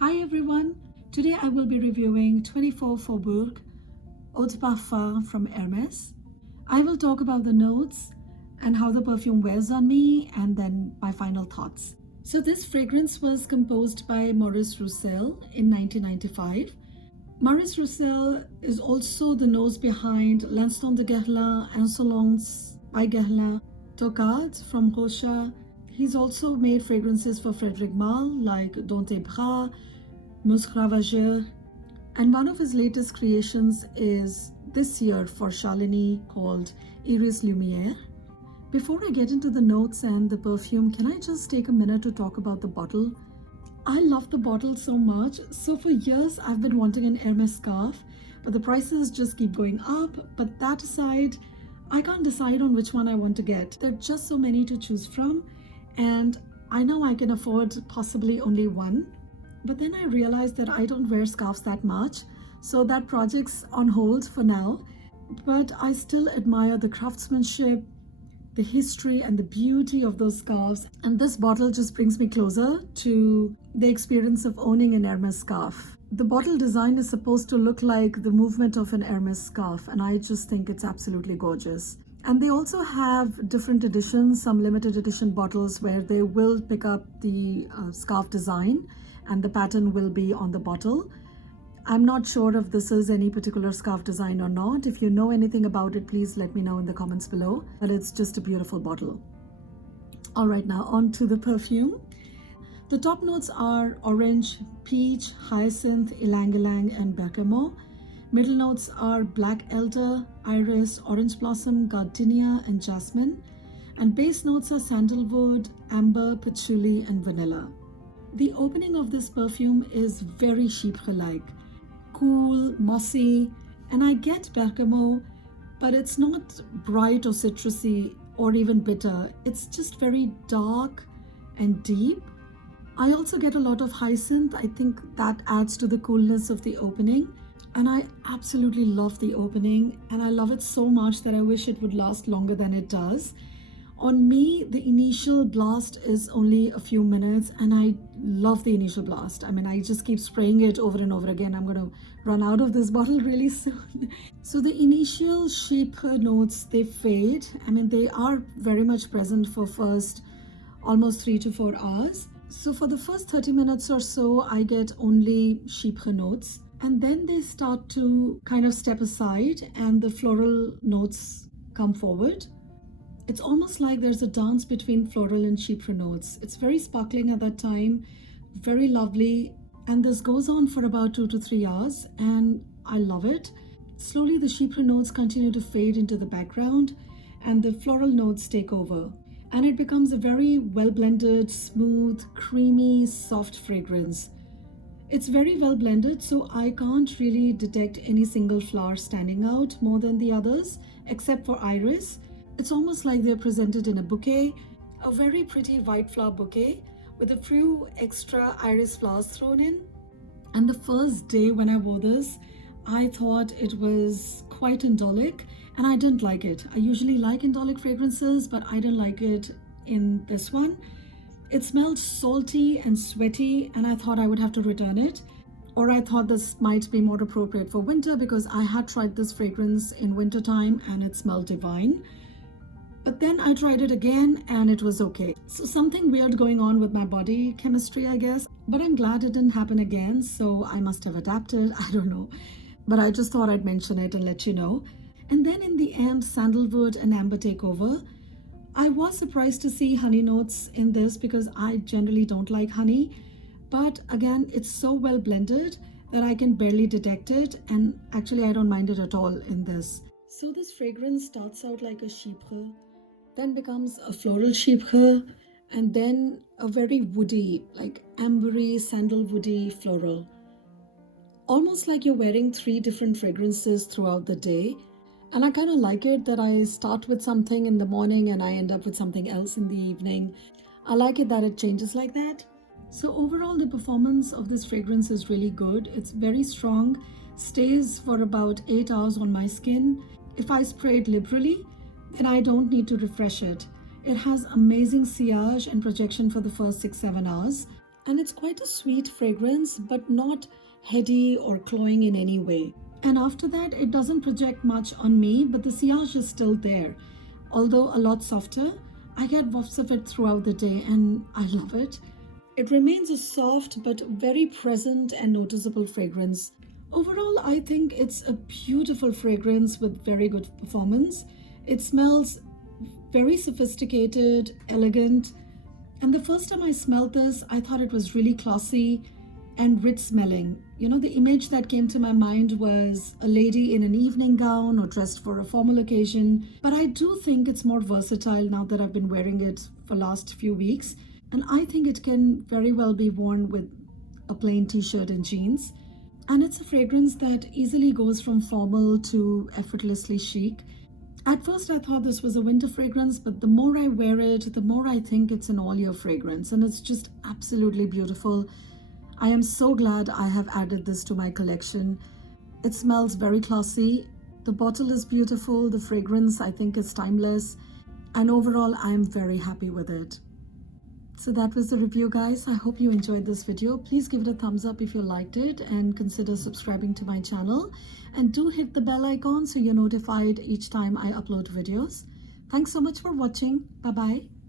Hi everyone! Today I will be reviewing 24 Faubourg Eau de Parfum from Hermes. I will talk about the notes and how the perfume wears on me and then my final thoughts. So this fragrance was composed by Maurice Roussel in 1995. Maurice Roussel is also the nose behind L'Instant de Guerlain, Insolence by Guerlain, Tocade from Rocha. He's also made fragrances for Frédéric Malle like Dans tes bras, Musc Ravageur, and one of his latest creations is this year for Shalini called Iris Lumière. Before I get into the notes and the perfume, can I just take a minute to talk about the bottle? I love the bottle so much. So for years I've been wanting an Hermes scarf, but the prices just keep going up. But that aside, I can't decide on which one I want to get. There are just so many to choose from, and I know I can afford possibly only one. But then I realized that I don't wear scarves that much, so that project's on hold for now. But I still admire the craftsmanship, the history and the beauty of those scarves, and this bottle just brings me closer to the experience of owning an Hermes scarf. The bottle design is supposed to look like the movement of an Hermes scarf, and I just think it's absolutely gorgeous. And they also have different editions, some limited edition bottles where they will pick up the scarf design and the pattern will be on the bottle. I'm not sure if this is any particular scarf design or not. If you know anything about it, please let me know in the comments below. But it's just a beautiful bottle. All right, now on to the perfume. The top notes are orange, peach, hyacinth, ylang ylang, and bergamot. Middle notes are black elder, iris, orange blossom, gardenia, and jasmine. And base notes are sandalwood, amber, patchouli, and vanilla. The opening of this perfume is very chypre-like. Cool, mossy, and I get bergamot, but it's not bright or citrusy or even bitter. It's just very dark and deep. I also get a lot of hyacinth. I think that adds to the coolness of the opening. And I absolutely love the opening, and I love it so much that I wish it would last longer than it does. On me, the initial blast is only a few minutes, and I love the initial blast. I mean, I just keep spraying it over and over again. I'm going to run out of this bottle really soon. So the initial chypre notes, they fade. I mean, they are very much present for first almost 3 to 4 hours. So for the first 30 minutes or so, I get only chypre notes. And then they start to kind of step aside and the floral notes come forward. It's almost like there's a dance between floral and chypre notes. It's very sparkling at that time, very lovely. And this goes on for about 2 to 3 hours, and I love it. Slowly, the chypre notes continue to fade into the background, and the floral notes take over. And it becomes a very well-blended, smooth, creamy, soft fragrance. It's very well blended, so I can't really detect any single flower standing out more than the others, except for iris. It's almost like they're presented in a bouquet, a very pretty white flower bouquet with a few extra iris flowers thrown in. And the first day when I wore this, I thought it was quite indolic, and I didn't like it. I usually like indolic fragrances, but I didn't like it in this one. It smelled salty and sweaty, and I thought I would have to return it. Or I thought this might be more appropriate for winter because I had tried this fragrance in wintertime and it smelled divine. But then I tried it again and it was okay. So something weird going on with my body chemistry, I guess. But I'm glad it didn't happen again, so I must have adapted. I don't know. But I just thought I'd mention it and let you know. And then in the end, sandalwood and amber take over. I was surprised to see honey notes in this because I generally don't like honey. But again, it's so well blended that I can barely detect it. And actually, I don't mind it at all in this. So this fragrance starts out like a chypre, then becomes a floral chypre, and then a very woody, like ambery, sandalwoody floral. Almost like you're wearing 3 different fragrances throughout the day. And I kind of like it that I start with something in the morning and I end up with something else in the evening. I like it that it changes like that. So overall, the performance of this fragrance is really good. It's very strong, stays for about 8 hours on my skin. If I spray it liberally, then I don't need to refresh it. It has amazing sillage and projection for the first 6-7 hours. And it's quite a sweet fragrance, but not heady or cloying in any way. And after that, it doesn't project much on me, but the sillage is still there. Although a lot softer, I get wafts of it throughout the day and I love it. It remains a soft but very present and noticeable fragrance. Overall, I think it's a beautiful fragrance with very good performance. It smells very sophisticated, elegant, and the first time I smelled this, I thought it was really classy and rich smelling. You know, the image that came to my mind was a lady in an evening gown or dressed for a formal occasion. But I do think it's more versatile now that I've been wearing it for last few weeks. And I think it can very well be worn with a plain t-shirt and jeans. And it's a fragrance that easily goes from formal to effortlessly chic. At first, I thought this was a winter fragrance, but the more I wear it, the more I think it's an all-year fragrance, and it's just absolutely beautiful. I am so glad I have added this to my collection. It smells very classy. The bottle is beautiful. The fragrance, I think, is timeless. And overall, I am very happy with it. So that was the review, guys. I hope you enjoyed this video. Please give it a thumbs up if you liked it and consider subscribing to my channel. And do hit the bell icon so you're notified each time I upload videos. Thanks so much for watching. Bye-bye.